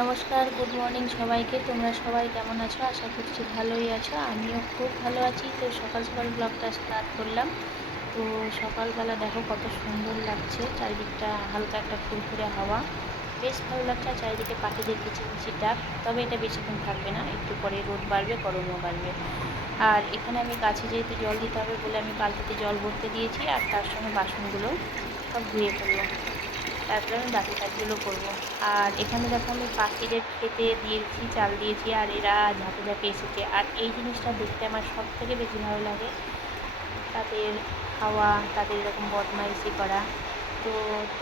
নমস্কার, good morning সবাইকে। তোমরা সবাই কেমন আছো? আশা করছি ভালোই আছো। আমিও খুব ভালো আছি। তো সকাল সকাল ব্লগটা স্টার্ট করলাম। তো সকালবেলা দেখো কত সুন্দর লাগছে, চারিদিকটা হালকা একটা ফুরফুরে হাওয়া, বেশ ভালো লাগছে। আর চারিদিকে পাখিদের কিচিরমিচির ডাক। তবে এটা বেশিক্ষণ থাকবে না, একটু পরে রোদ বাড়বে, গরমও বাড়বে। আর এখানে আমি গাছে যেহেতু জল দিতে হবে বলে আমি বালতিতে জল ভরতে দিয়েছি, আর তার সঙ্গে বাসনগুলো সব ধুয়ে ফেলবো। তারপরে আমি বাকি কাজগুলো করব। আর এখানে দেখো আমি পাখিদের খেতে দিয়েছি, চাল দিয়েছি, আর এরা ঝাঁকে ঝাঁকে এসেছে। আর এই জিনিসটা দেখতে আমার সব থেকে বেশি ভালো লাগে, তাদের খাওয়া, তাদের এরকম বদমাইশি করা। তো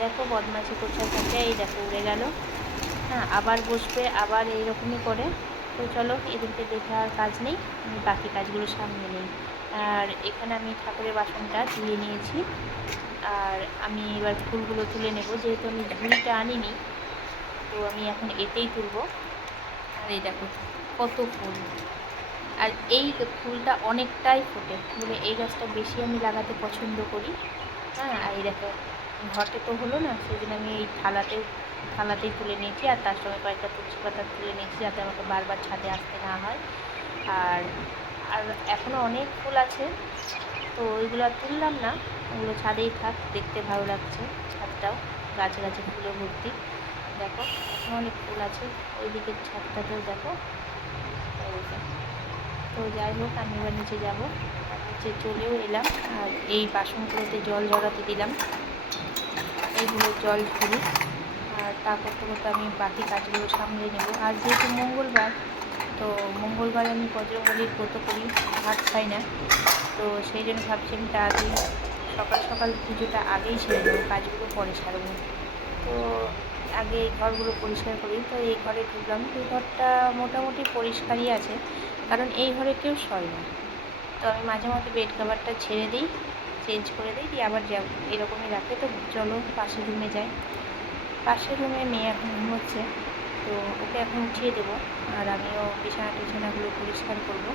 দেখো বদমাইশি করতে থাকে, এই দেখো উড়ে গেল। হ্যাঁ, আবার বসবে, আবার এইরকমই করে। তো চলো, এদেরকে দেখে আর কাজ নেই, আমি বাকি কাজগুলো সামনে নিই। আর এখানে আমি ঠাকুরের বাসনটা ধুয়ে নিয়েছি, আর আমি এবার ফুলগুলো তুলে নেব। যেহেতু আমি ঝুড়িটা আনিনি, তো আমি এখন এতেই তুলব। আর এই দেখো কত ফুল, আর এই ফুলটা অনেকটাই ফোটে বলে এই গাছটা বেশি আমি লাগাতে পছন্দ করি। হ্যাঁ, আর এই দেখো ঘটে তো হলো না, সেই জন্য আমি এই থালাতেই তুলে নিয়েছি। আর তার সঙ্গে কয়েকটা তুলসী পাতা তুলে নিয়েছি, যাতে আমাকে বারবার ছাদে আসতে না হয়। আর আর এখনও অনেক ফুল আছে, তো ওইগুলো আর তুললাম না, ওগুলো ছাদেই থাক, দেখতে ভালো লাগছে। ছাদটাও গাছে গাছে ফুলে ভর্তি। দেখো এখন অনেক ফুল আছে, ওই দিকের ছাদটাতেও দেখো। তো যাই হোক, আমি এবার নিচে যাব। নিচে চলেও এলাম, আর এই বাসনগুলোতে জল জড়াতে দিলাম, এইগুলো জল ঝুড়ি। আর তা করতে করতে আমি বাকি কাজগুলো সামলে নেব। আর যেহেতু মঙ্গলবার, তো মঙ্গলবার আমি বজরঙ্গলির ব্রত করি, ভাত খাই না। তো সেই জন্য ভাবছি আমি তাড়াতাড়ি সকাল সকাল পুজোটা আগেই সেরে দেবো, কাজগুলো পরে সারবো। তো আগে এই ঘরগুলো পরিষ্কার করি। তো এই ঘরে ঢুকলাম, এই ঘরটা মোটামুটি পরিষ্কারই আছে, কারণ এই ঘরে কেউ শয় না। তো আমি মাঝে মধ্যে বেড কভারটা ছেড়ে দিই, চেঞ্জ করে দিই, দিয়ে আবার যাব, এরকমই রাখে। তো চলো পাশের রুমে যাই। পাশের রুমে মেয়ে এখন ঘুমোচ্ছে, তো ওকে এখন উঠিয়ে দেবো। আর আমিও বিছানাগুলো পরিষ্কার করব।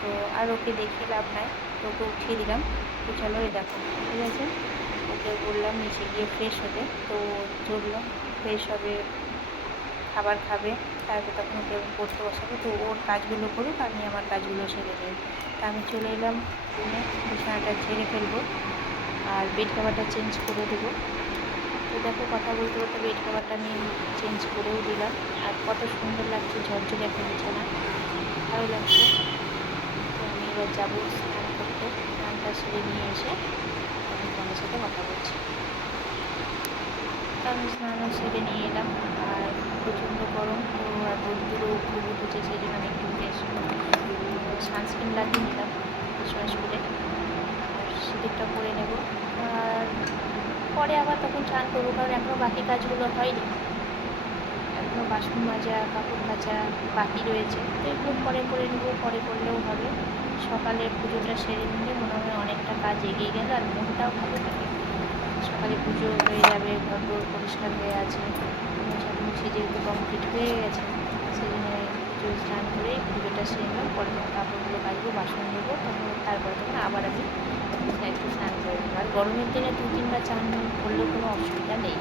তো আর ওকে দেখিয়ে লাভ নাই, তো ওকে উঠিয়ে দিলাম। তো চলো, এই দেখো ঠিক আছে, ওকে বললাম নিচে গিয়ে ফ্রেশ হতে। তো চললো, ফ্রেশ হবে, খাবার খাবে, তারপর তখন ওকে পড়তে বসাবো। তো ওর কাজগুলো করুক, আমি আমার কাজগুলো সেরে নিই। তা আমি চলে এলাম রুমে, বিছানাটা ঝেড়ে ফেলবো, আর বেড কভারটা চেঞ্জ করে দেবো। তো দেখো কথা বলতে বলতে বেড কভারটা আমি চেঞ্জ করেও দিলাম। আর কত সুন্দর লাগছে, ঝরঝরে একটা বিছানা, ভালো লাগছে। তো আমি এবার যাবো স্নান করতে, স্নানটা সেরে নিয়ে এসে আমি তোমাদের সাথে কথা বলছি। তো আমি স্নানও সেরে নিয়ে এলাম, আর প্রচণ্ড গরম, তো আর রোদ্দুরও খুব উঠেছে, সেই জন্য আমি একটু বেশ সানস্ক্রিন লাগিয়ে নিলাম ফেসওয়াশ করে। আর সেদিকটা করে নেব, আর পরে আবার তখন চান করবো, কারণ এখনও বাকি কাজগুলো হয়নি। এখনও বাসন মাজা, কাপড় কাচা বাকি রয়েছে, তো এগুলো পরে করে নেবো, পরে করলেও হবে। সকালে পুজোটা সেরে নিলে মনে হয় অনেকটা কাজ এগিয়ে গেল, আর মনটাও ভালো থাকে। সকালে পুজো হয়ে যাবে, ঘর দোর পরিষ্কার হয়ে আছে, মোছামুছি যেহেতু কমপ্লিট হয়ে গেছে, সেই জন্য পুজো স্নান করে পুজোটা সেরে নেব। পরে তখন কাপড়গুলো কাচবো, বাসন নেবো, তারপরে তখন আবার আমি একটু স্নান করে নেবো। আর গরমের দিনে 2-3বার চান করলেও কোনো অসুবিধা নেই।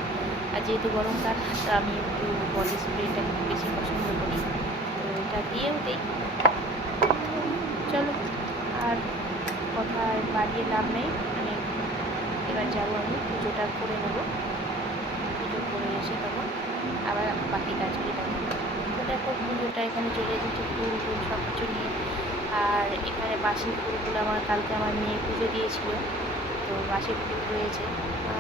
আর যেহেতু গরমকাল, তো আমি একটু বডি স্প্রেটা একটু বেশি পছন্দ করি, তো এটা দিয়েও দিই। চলো, আর কথা বাড়িয়ে লাভ নেই, আমি এবার যাবো, আমি পুজোটা করে নেবো। পুজো করে এসে তখন আবার বাকি কাজগুলি দেবো। তো দেখো পুজোটা এখানে চলে এসেছে, ফুল টুল সব কিছু নিয়ে। আর এখানে বাসি ফুলগুলো কালকে আমার মেয়ে পুজো দিয়েছিল, তো বাসি ফুল রয়েছে।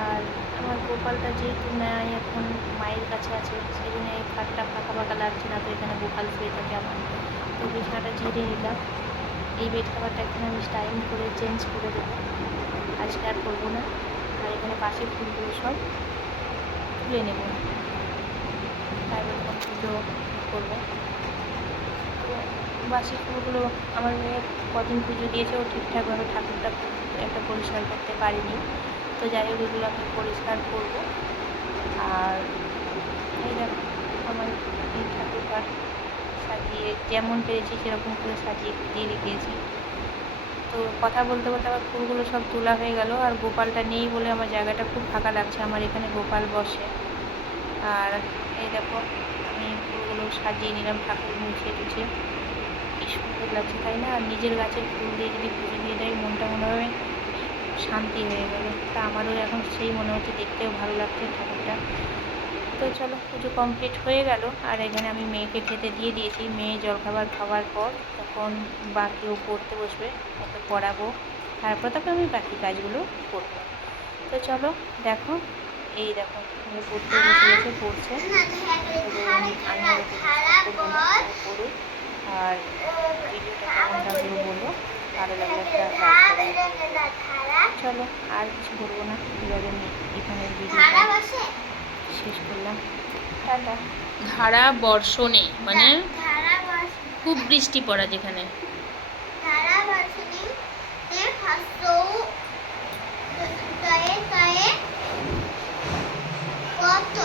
আর আমার গোপালটা যেহেতু নাই, এখন মায়ের কাছে আছে, সেই জন্য এই খাটটা ফাঁকা ফাঁকা লাগছে না, তো এখানে গোপাল শুয়ে থাকে আমার। তো বিছানাটা ঝেড়ে নিলাম, এই বেড কভারটা এখানে আমি স্টাইল করে চেঞ্জ করে দেবো, আজকে আর করবো না। আর এখানে বাসি ফুলগুলো সব তুলে নেব, তারপর তখন পুজো করবো। তো বাসি ফুলগুলো আমার মেয়ে কদিন পুজো দিয়েছে, ও ঠিকঠাকভাবে ঠাকুরটা একটা পরিষ্কার করতে পারিনি। তো যাই হোক, এগুলো আমি পরিষ্কার করবো। আর এই দেখো আমার এই ঠাকুরঘর সাজিয়ে যেমন পেরেছি সেরকম করে সাজিয়ে গুজিয়ে রেখেছি। তো কথা বলতে বলতে আমার ফুলগুলো সব তোলা হয়ে গেল। আর গোপালটা নেই বলে আমার জায়গাটা খুব ফাঁকা লাগছে, আমার এখানে গোপাল বসে। আর এই দেখো আমি ফুলগুলো সাজিয়ে নিলাম, ঠাকুর মুছে টুছে, কি সুন্দর লাগছে তাই না? আর নিজের গাছের ফুল দিয়ে যদি পুজো দিয়ে দেয় মনটা মনে হয় শান্তি হয়ে গেল। তা আমারও এখন সেই মনে হচ্ছে, দেখতেও ভালো লাগছে ঠাকুরটা। তো চলো পুজো কমপ্লিট হয়ে গেল। আর এখানে আমি মেয়েকে খেতে দিয়ে দিয়েছি। মেয়ে জলখাবার খাওয়ার পর তখন বাকিও পড়তে বসবে, ওকে পড়াবো, তারপর তখন আমি বাকি কাজগুলো করবো। তো চলো দেখো, এই দেখো মেয়ে পড়তে বসে গেছে, পড়ছে। আমি পড়ুক। আর ভিডিওটা কেমন লাগলো বলো, ভালো লাগলে একটা লাইক করো। চলো আর কিছু বলবো না, এভাবে আমি এখানে ভিডিওটা শেষ করলাম। টাটা। ধারা বর্ষণে মানে খুব বৃষ্টি পড়া যেখানে। ধারা বর্ষণে কত